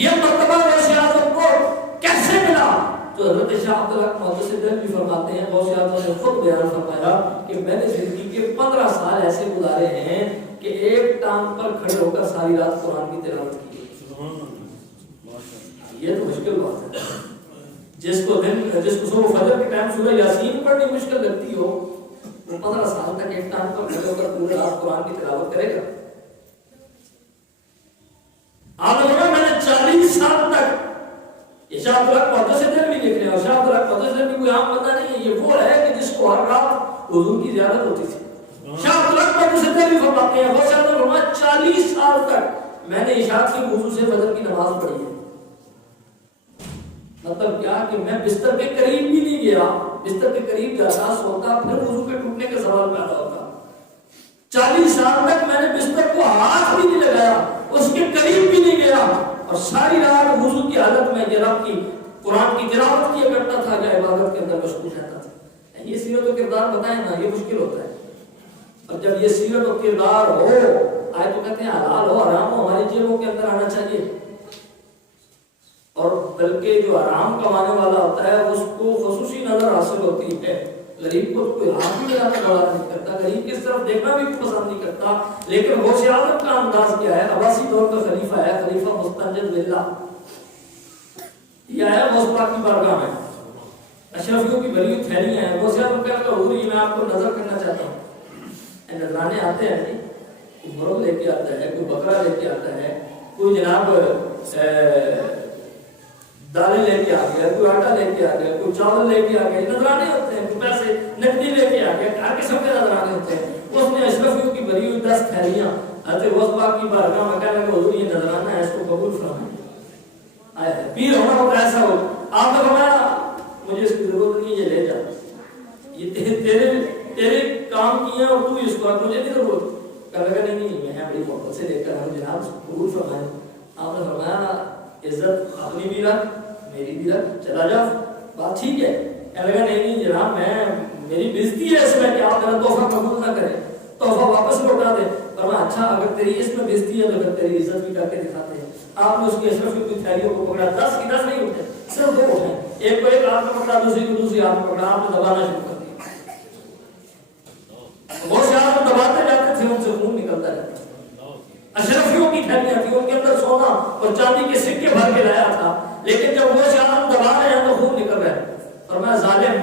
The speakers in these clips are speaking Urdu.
یہ مرتبہ غوث اعظم کو کیسے ملا؟ تو حضرت شاہ عبدالحق محدث دہلوی فرماتے ہیں غوث اعظم نے خود بیان فرمایا کہ میں نے زندگی کے 15 سال ایسے گزارے ہیں کہ ایک ٹانگ پر کھڑے ہو کر ساری رات قرآن کی تلاوت کی. یہ تو مشکل بات ہے. جس کو صبح فجر کے ٹائم سورہ یاسین پڑھنی مشکل لگتی ہو وہ 15 سال تک ایک ٹانگ پر کھڑے ہو کر پورے رات قرآن کی تلاوت کرے گا. آپ لوگوں میں نے 40 سال تک یہ شاہ عبدالحق محدث دہلوی لکھ رہے ہیں. اور شاہ عبدالحق محدث دہلوی کوئی عام بندہ نہیں ہے. یہ وہ ہے کہ جس کو ہر رات حضور کی زیارت ہوتی تھی. شاہ عبدالحق محدث دہلوی فرماتے ہیں غوث اعظم فرمایا 40 سال تک میں نے عشاء کی وضو سے فجر کی نماز پڑھی ہے. مطلب کیا کہ میں بستر کے قریب بھی نہیں گیا. بستر کے قریب جاتا سوتا پھر وضو کے ٹوٹنے کا سوال پیدا ہوتا. 40 سال تک میں نے بستر کو ہاتھ بھی نہیں لگایا, اس کے قریب بھی نہیں گیا, اور ساری رات وضو کی حالت میں یہ رب کی قرآن کی تلاوت کیا کرتا تھا یا عبادت کے اندر مشغول رہتا تھا. یہ سیرت و کردار بتائیں نا, یہ مشکل ہوتا ہے. اور جب یہ سیرت و کردار ہو, آئے تو کہتے ہیں حلال ہو حرام ہو ہماری جیبوں کے اندر آنا چاہیے. اور بلکہ جو حرام کمانے والا ہوتا ہے اس کو خصوصی نظر حاصل ہوتی ہے. غریب کو کوئی ہاتھ بھی ملانا بڑا نہیں کرتا, غریب کی طرف دیکھنا بھی پسند نہیں کرتا. لیکن غوث اعظم کا انداز کیا ہے؟ عباسی دور کا خلیفہ ہے, خلیفہ مستنجد باللہ. یہ آیا غوث پاک کی بارگاہ میں, اشرفیوں کی بھری ہوئی تھیلیاں ہیں. غوث اعظم کہا کہ حضور یہ میں آپ کو نظر کرنا چاہتا ہوں. نذرانے آتے ہیں نہیں, کوئی مرغ لے کے آتا ہے, کوئی بکرا لے کے آتا ہے, کوئی جناب دالیں لے کے آ گیا, کوئی آٹا لے کے آ گیا, کوئی چاول لے کے آ گیا. نذرانے ہوتے ہیں, کوئی پیسے نقدی لے کے آ گیا, ہر قسم کے نذرانے ہوتے ہیں. اس نے اشرفیوں کی بھری ہوئی 10 تھیلیاں حضرت غوث پاک کی بارگاہ میں کہنے لگا حضور یہ نذرانہ ہے, اس کو قبول فرمائیں. پیر ہونا ہوتا ایسا ہو. آپ نے فرمایا مجھے اس کی ضرورت نہیں, یہ لے جا, یہ تیرے کام کیے اور تو اس کو, مجھے نہیں ضرورت. کہنے لگا نہیں میں بڑی محبت سے لے کر آؤں جناب, قبول فرمائیں. آپ نے فرمایا عزت اپنی بھی رکھ میری بھی رکھ, چلا جا, بات ٹھیک ہے. کہنے لگا نہیں جناب میں میری بےزتی ہے اس میں کہ آپ میرا تحفہ قبول نہ کریں, تحفہ واپس لوٹا دیں. فرمایا اچھا اگر تیری اس میں بےزتی ہے تو پھر تیری عزت بھی کر کے دکھاتے ہیں. آپ نے اس کی اشرفی کی تھیلیوں کو پکڑا, 10 کی 10 نہیں اٹھے, صرف 2 اٹھے. ایک کو ایک ہاتھ میں پکڑا, دوسری کو دوسری ہاتھ میں پکڑا, آپ نے دبانا شروع کر دیا. بہت سے ہاتھ دباتے جاتے تھے, ان سے خون نکلتا جاتا. اشرفیوں کی تھیلیاں تھی, ان کے اندر سونا اور چاندی کے سکے بھر کے لایا تھا, لیکن جب وہ شام دبا رہے ہیں تو خون نکل رہا ہے. فرمایا ظالم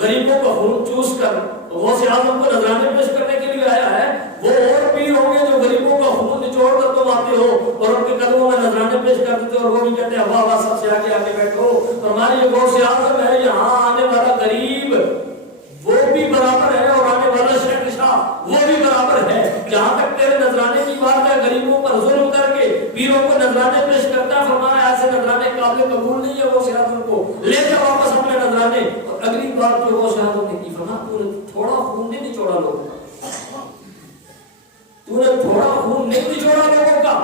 غریبوں کا خون چوس کر غوث اعظم کو نذرانے پیش کرنے کے لیے آیا ہے. وہ اور پیر ہوں گے جو غریبوں کا خون نچوڑ کر تم آتے ہو اور ان کے قدموں میں نذرانے پیش کرتے تھے, اور وہ بھی کہتے ہیں واہ واہ سب سے آگے آگے بیٹھو. فرمایا یہ غوث اعظم ہے, یہاں آنے والا غریب وہ بھی برابر ہے اور آنے والا شہنشاہ وہ بھی برابر ہے. جہاں تک تیرے نذرانے کی بات ہے, غریبوں پر ظلم کر کے پیروں کو نذرانے پیش کرتا ہے. فرمایا ایسے نذرانے قابل قبول نہیں ہے. غوث اعظم کو لے جا واپس اپنے نذرانے. اور اگلی بات جو غوث اعظم نے کی, فرمایا تو نے تھوڑا خون نہیں نچوڑا لوگوں کا, تو نے تھوڑا خون نہیں نچوڑا لوگوں کا.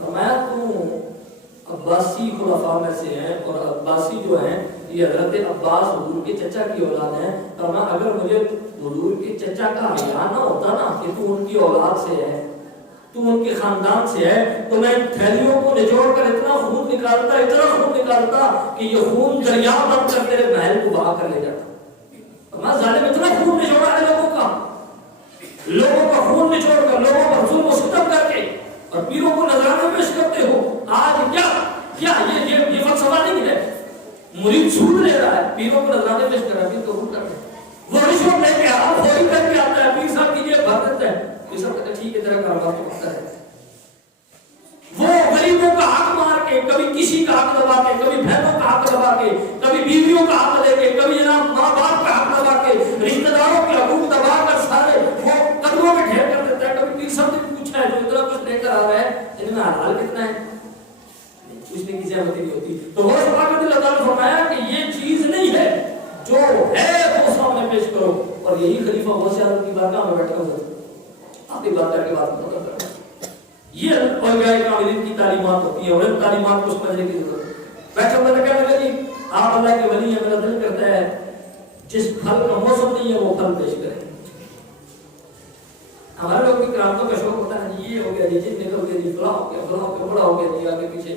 فرمایا تو عباسی خلفاء میں سے ہیں, اور عباسی جو ہیں یہ حضرت عباس حضور کے چچا کی اولاد ہیں. فرمایا اگر مجھے حضور کے چچا کا حیا نہ ہوتا نا کہ تو ان کی اولاد سے ہے, تو ان کے خاندان سے ہے, تو میں تھیلیوں کو نچوڑ کر اتنا خون نکالتا کہ یہ خون دریا بن کر تیرے محل کو بہا کر لے جاتا. فرمایا ظالم اتنا خون نچوڑا ہے لوگوں کا خون نچوڑ کر, لوگوں پر ظلم و ستم کر کے, اور پیروں کو نذرانے پیش کرتے ہو. آج کیا یہ فلسفہ نہیں ہے. مرید سود لے رہا ہے, پیروں کو نذرانے پیش کر رہا ہے, پیر قبول کر رہے ہیں. وہ رشوت لے کے آپ وہی کر کے آتا ہے, پیر صاحب کی جیب بھر دیتا ہے. پیر صاحب کہتے ہیں ٹھیک ہے تیرا کاروبار تو ہوتا ہے. وہ غریبوں کا حق مار کے, کبھی کسی کا حق دبا کے, کبھی بہنوں کا حق دبا کے, کبھی بیویوں کا حق لے کے, کبھی جناب ماں باپ کا حق دبا کے, رشتہ داروں کے حقوق دبا کر سارے وہ قدموں میں ڈھیر کر دیتا ہے. کبھی پیر صاحب نے پوچھا ہے جو اتنا کچھ لے کر آ رہا ہے ان میں حلال کتنا ہے, پوچھنے کی ضرورت نہیں ہوتی. تو غوث پاک رضی اللہ تعالیٰ نے فرمایا کہ یہ چیز نہیں ہے, جو ہے وہ سامنے پیش کرو. اور یہی خلیفہ غوث اعظم کی بارگاہ میں بیٹھا ہوا ہے, آپ کی بات کر کے بات ختم کر رہا ہے. یہ اولیاء کاملین کی تعلیمات ہوتی ہیں, اور ان تعلیمات کو سمجھنے کی ضرورت ہے. بیٹھا میں نے کہا لگا جی آپ اللہ کے ولی ہیں, میرا دل کرتا ہے جس پھل کا موسم نہیں ہے وہ پھل پیش کریں. ہمارے لوگ کی کرامتوں کا شوق ہوتا ہے, یہ ہو گیا جی, جن نکل گیا جی, فلاں ہو گیا, فلاں ہو گیا, بڑا ہو گیا جی, آگے پیچھے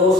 2